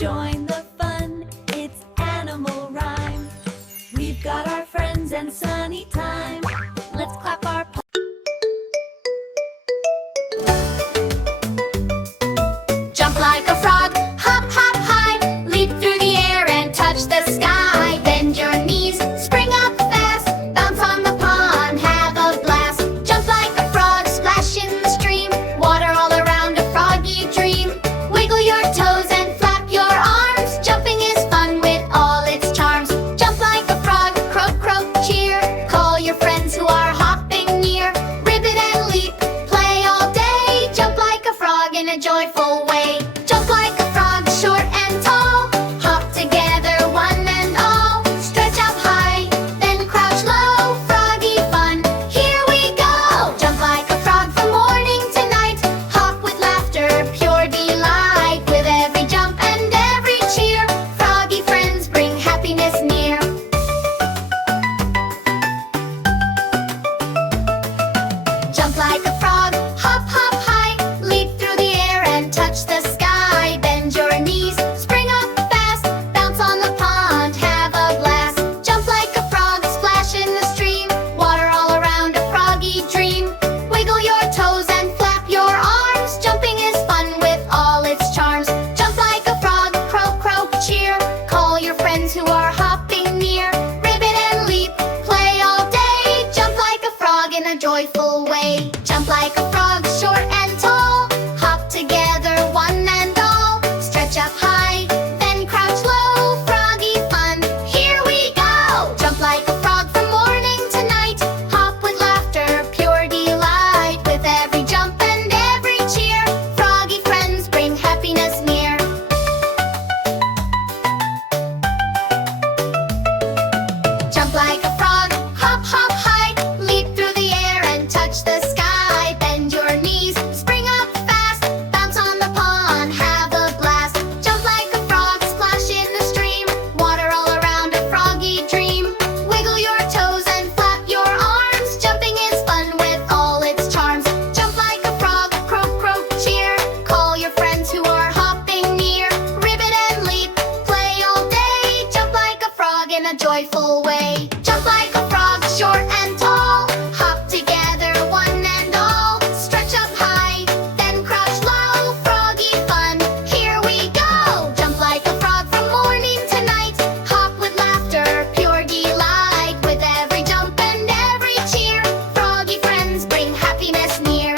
Join the fun, it's animal rhyme. We've got our friends and sunny time. Let's clap our paws. Jump like a frog, hop, hop, high. Leap through the air and touch the sky. Bend your knees, spring up fast. Bounce on the pond, have a blast. Jump like a frog, splash in the stream. Water all around, a froggy dream. Wiggle your toes and flap your arms. Jumping is fun with all its charms. Jump like a frog, croak, croak, cheer. Call your friends who are hopping near. Ribbit and leap, play all day. Jump like a frog in a joyful way. Jump like a frog, short and tall. Hop together, one and all. Stretch up high, then crouch low. Froggy fun, here we go. Jump like a frog from morning to night. Hop with laughter, pure delight. With every jump and every cheer, froggy friends bring happiness near. Jump like a frog, hop, hop high. Leap through the air and touch the sky. Bend your knees, spring up fast. Bounce on the pond, have a blast. Jump like a frog, splash in the stream. Water all around, a froggy dream. Wiggle your toes and flap your arms. Jumping is fun with all its charms. Jump like a frog, croak, croak, cheer. Call your friends who are hopping near. Ribbit and leap, play all day. Jump like a frog in a joyful way. Jump like a frog, short and tall. Hop together, one and all. Stretch up high, then crouch low. Froggy fun, here we go. Jump like a frog from morning to night. Hop with laughter, pure delight. With every jump and every cheer, froggy friends bring happiness near. Jump like a frog, hop, hop high. Leap through the air and touch the sky. Bend your knees, spring up fast. Bounce on the pond, have a blast. Jump like a frog, splash in the stream. Water all around, a froggy dream. Wiggle your toes and flap your arms. Jumping is fun with all its charms. Jump like a frog, croak, croak, cheer. Call your friends who are hopping near. Ribbit and leap, play all day. Jump like a frog in a joyful way. Jump like a frog, short and tall. Hop together, one and all. Stretch up high, then crouch low. Froggy fun, here we go. Jump like a frog from morning to night. Hop with laughter, pure delight. With every jump and every cheer, froggy friends bring happiness near.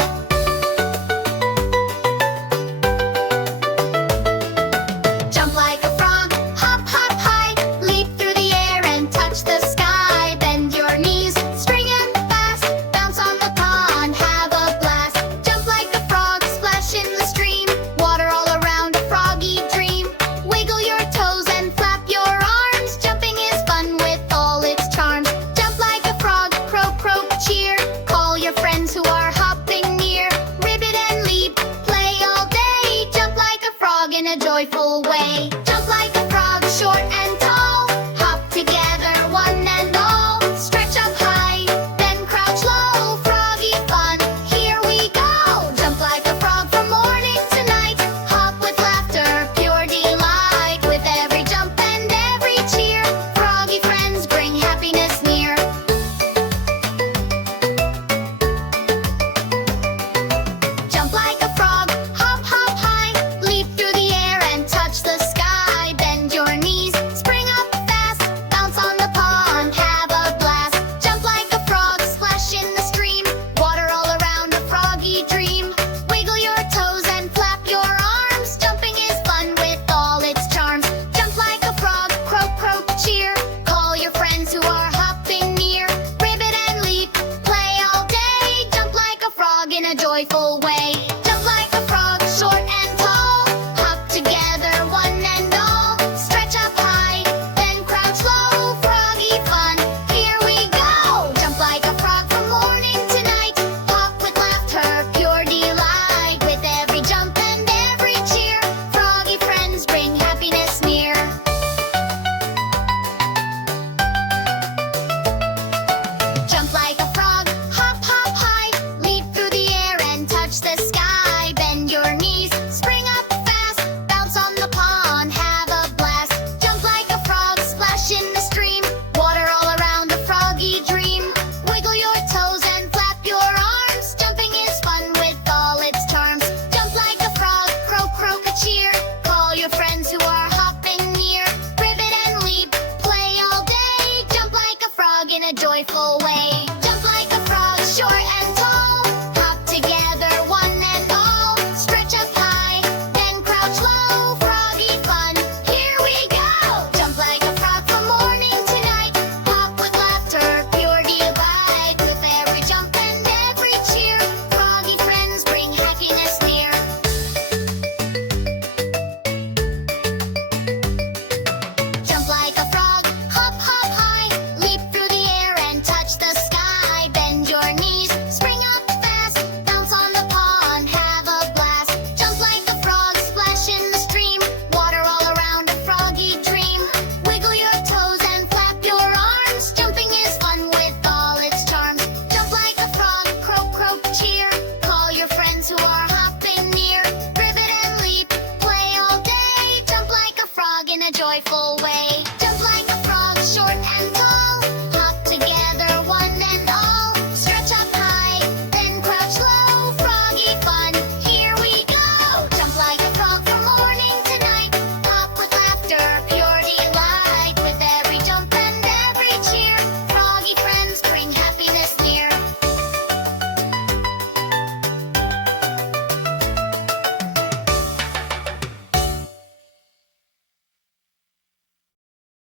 Jump like a frog, hop, hop high. Leap through the air and touch the sky. Bend your knees, spring and fast. Bounce on the pond, have a blast. Jump like a frog, splash in the stream. Water all around, a froggy dream. Wiggle your toes and flap your arms. Jumping is fun with all its charms. Jump like a frog, croak, croak, cheer. Call your friends who are hopping near. Ribbit and leap, play all day. Jump like a frog in a joyful way. Jump like a frog, short and